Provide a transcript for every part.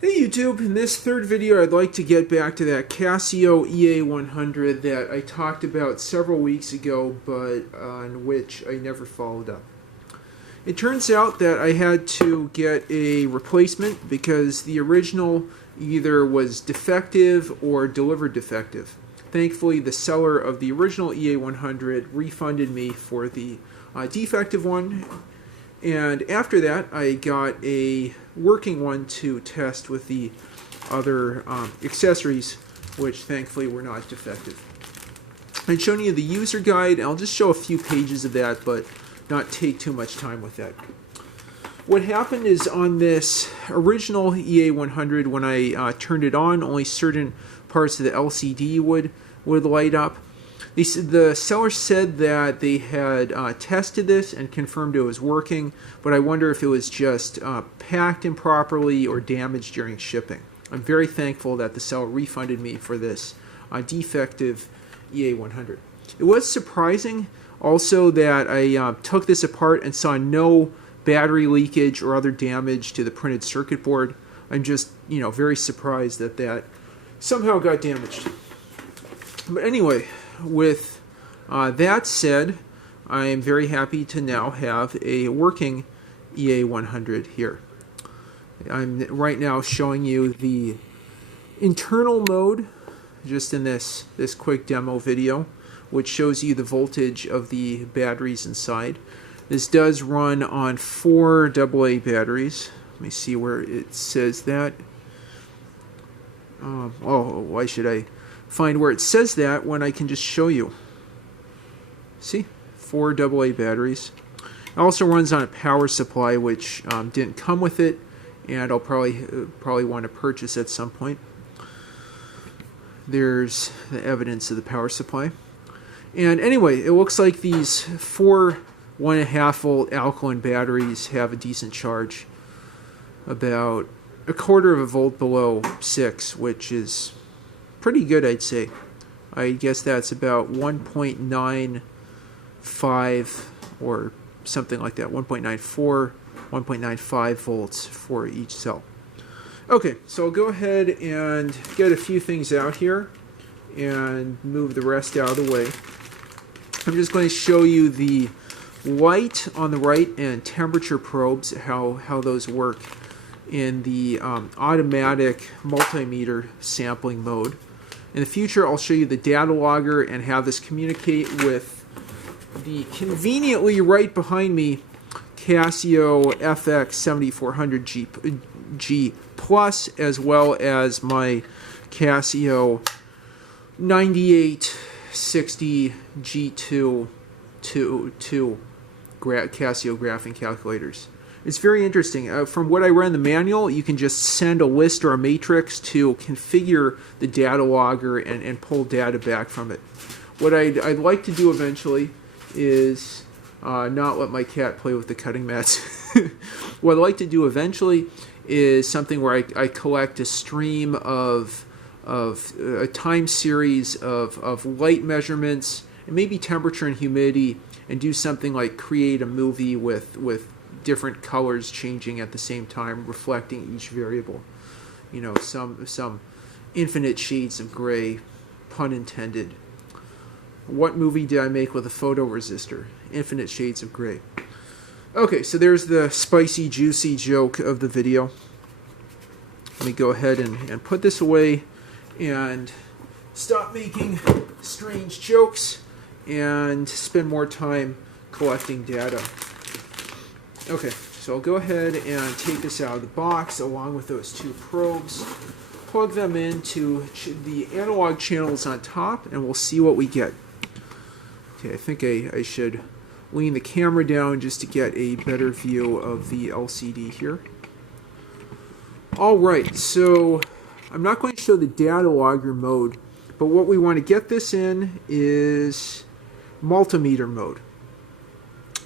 Hey YouTube, in this third video I'd like to get back to that Casio EA-100 that I talked about several weeks ago, but on which I never followed up. It turns out that I had to get a replacement because the original either was defective or delivered defective. Thankfully, the seller of the original EA-100 refunded me for the defective one. And after that, I got a working one to test with the other accessories, which thankfully were not defective. I'm showing you the user guide, and I'll just show a few pages of that, but not take too much time with that. What happened is on this original EA-100, when I turned it on, only certain parts of the LCD would light up. The seller said that they had tested this and confirmed it was working, but I wonder if it was just packed improperly or damaged during shipping. I'm very thankful that the seller refunded me for this defective EA-100. It was surprising also that I took this apart and saw no battery leakage or other damage to the printed circuit board. I'm just, very surprised that that somehow got damaged. But anyway, with that said, I am very happy to now have a working EA-100 here. I'm right now showing you the internal mode, just in this quick demo video, which shows you the voltage of the batteries inside. This does run on 4 AA batteries. Let me see where it says that. Why should I find where it says that when I can just show you? See, 4 AA batteries. It also runs on a power supply, which didn't come with it, and I'll probably want to purchase at some point. There's the evidence of the power supply. And anyway, it looks like these 4 1.5 volt alkaline batteries have a decent charge, about 1/4 of a volt below 6, which is pretty good, I'd say. I guess that's about 1.95 or something like that, 1.94, 1.95 volts for each cell. Okay, so I'll go ahead and get a few things out here and move the rest out of the way. I'm just going to show you the light on the right and temperature probes, how those work in the automatic multimeter sampling mode. In the future, I'll show you the data logger and have this communicate with the conveniently right behind me Casio FX7400G Plus, as well as my Casio 9860 G2 Casio graphing calculators. It's very interesting. From what I read in the manual, you can just send a list or a matrix to configure the data logger and pull data back from it. What I'd like to do eventually is not let my cat play with the cutting mats. What I'd like to do eventually is something where I collect a stream of a time series of light measurements and maybe temperature and humidity, and do something like create a movie with different colors changing at the same time, reflecting each variable. Some infinite shades of gray, pun intended. What movie did I make with a photoresistor? Infinite shades of gray. Okay, so there's the spicy, juicy joke of the video. Let me go ahead and put this away and stop making strange jokes and spend more time collecting data. Okay, so I'll go ahead and take this out of the box along with those 2 probes, plug them into the analog channels on top, and we'll see what we get. Okay, I think I should lean the camera down just to get a better view of the LCD here. Alright, so I'm not going to show the data logger mode, but what we want to get this in is multimeter mode.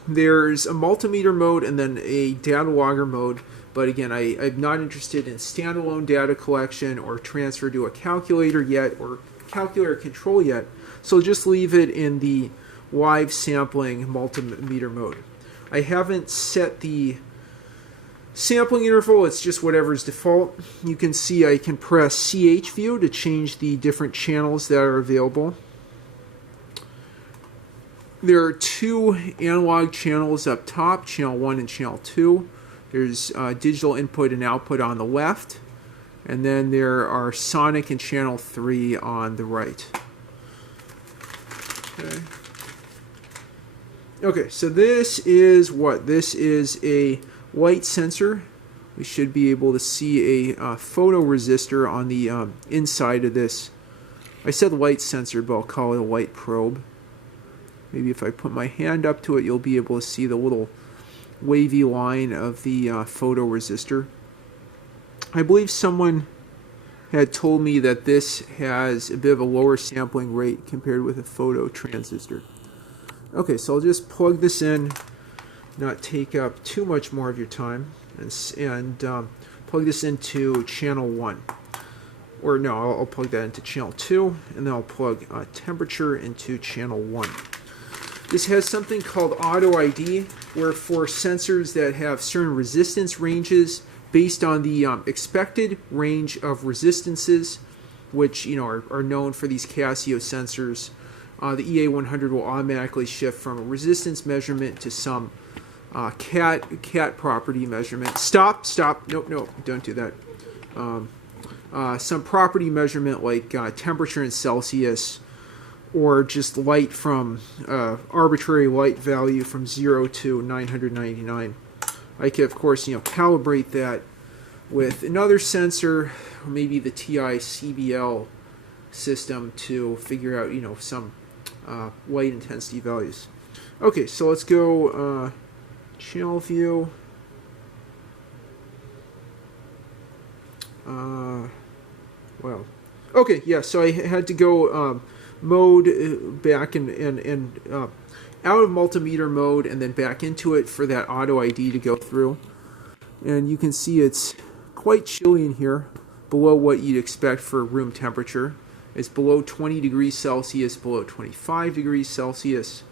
There's a multimeter mode and then a data logger mode, but again, I'm not interested in standalone data collection or transfer to a calculator yet, or calculator control yet, so just leave it in the live sampling multimeter mode. I haven't set the Sampling interval, it's just whatever's default. You can see I can press CH view to change the different channels that are available. There are two analog channels up top, channel 1 and channel 2. There's digital input and output on the left. And then there are sonic and channel 3 on the right. Okay, so this is what? This is a light sensor. We should be able to see a photoresistor on the inside of this. I said light sensor, but I'll call it a light probe. Maybe if I put my hand up to it, you'll be able to see the little wavy line of the photoresistor. I believe someone had told me that this has a bit of a lower sampling rate compared with a photo transistor. Okay, so I'll just plug this in, not take up too much more of your time, and plug this into channel 1. Or no, I'll plug that into channel 2, and then I'll plug temperature into channel 1. This has something called auto ID, where for sensors that have certain resistance ranges based on the expected range of resistances, which are known for these Casio sensors, the EA-100 will automatically shift from a resistance measurement to some cat property measurement. Stop! No, don't do that. Some property measurement like temperature in Celsius, or just light from arbitrary light value from 0 to 999. I can, of course, calibrate that with another sensor, maybe the TI-CBL system, to figure out, some light intensity values. Okay, so let's go channel view. Well, okay, yeah. So I had to go mode back and out of multimeter mode and then back into it for that auto ID to go through. And you can see it's quite chilly in here, below what you'd expect for room temperature. It's below 20 degrees Celsius, below 25 degrees Celsius.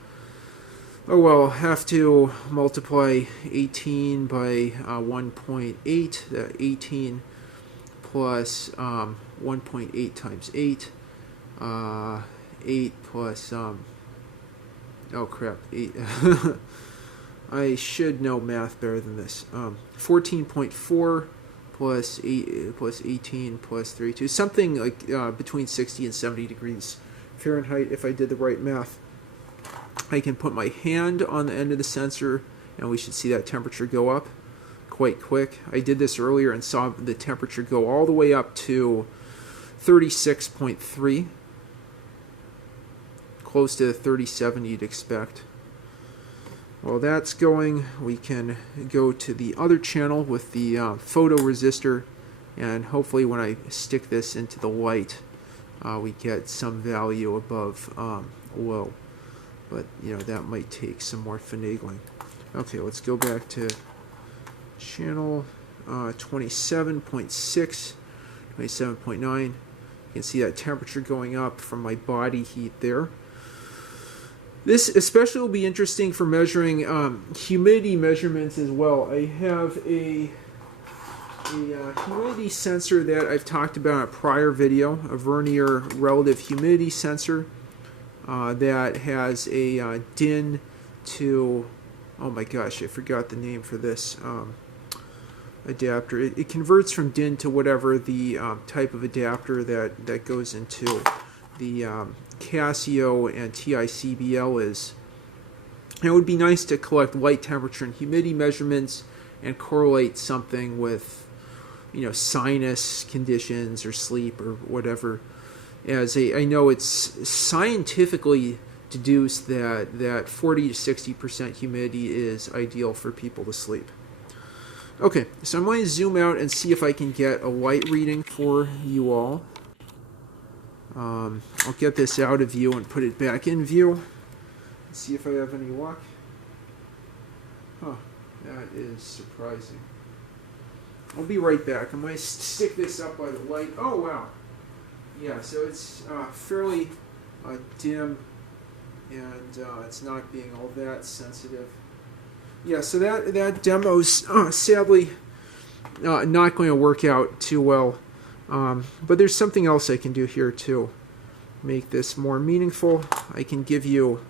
Oh well, I'll have to multiply 18 by 1.8, 18 plus 1.8 times 8, 8 plus, oh crap, 8, I should know math better than this, 14.4 plus 8 plus 18 plus 32, something like between 60 and 70 degrees Fahrenheit if I did the right math. I can put my hand on the end of the sensor and we should see that temperature go up quite quick. I did this earlier and saw the temperature go all the way up to 36.3, close to 37 you'd expect. While that's going, we can go to the other channel with the photoresistor, and hopefully when I stick this into the light, we get some value above low. But, that might take some more finagling. Okay, let's go back to channel 27.6, 27.9. You can see that temperature going up from my body heat there. This especially will be interesting for measuring humidity measurements as well. I have a humidity sensor that I've talked about in a prior video, a vernier relative humidity sensor that has a DIN to, oh my gosh, I forgot the name for this adapter. It converts from DIN to whatever the type of adapter that goes into the Casio and TI-CBL is. And it would be nice to collect light temperature and humidity measurements and correlate something with, sinus conditions or sleep or whatever. I know it's scientifically deduced that 40 to 60% humidity is ideal for people to sleep. Okay, so I'm going to zoom out and see if I can get a light reading for you all. I'll get this out of view and put it back in view. Let's see if I have any luck. Huh, that is surprising. I'll be right back. I'm going to stick this up by the light. Oh, wow. Yeah, so it's fairly dim, and it's not being all that sensitive. Yeah, so that demo's sadly not going to work out too well. But there's something else I can do here to make this more meaningful. I can give you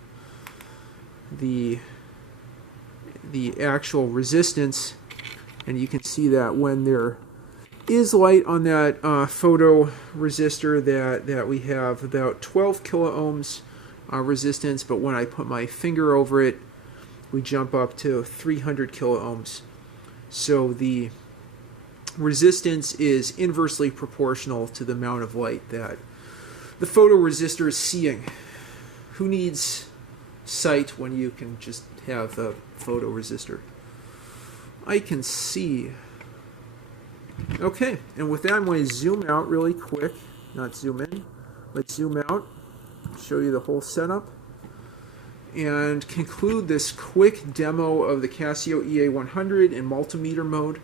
the actual resistance, and you can see that when there is light on that photo resistor that we have about 12 kiloohms resistance, but when I put my finger over it, we jump up to 300 kiloohms. So the resistance is inversely proportional to the amount of light that the photoresistor is seeing. Who needs sight when you can just have a photoresistor? I can see. Okay, and with that I'm going to zoom out really quick. Not zoom in. Let's zoom out, show you the whole setup, and conclude this quick demo of the Casio EA-100 in multimeter mode.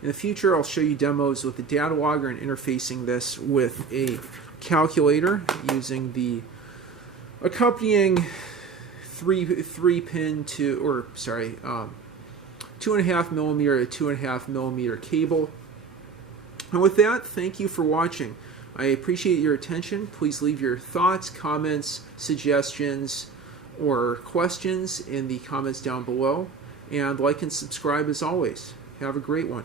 In the future, I'll show you demos with the data logger and interfacing this with a calculator using the accompanying 2.5 millimeter to 2.5 millimeter cable. And with that, thank you for watching. I appreciate your attention. Please leave your thoughts, comments, suggestions, or questions in the comments down below. And like and subscribe as always. Have a great one.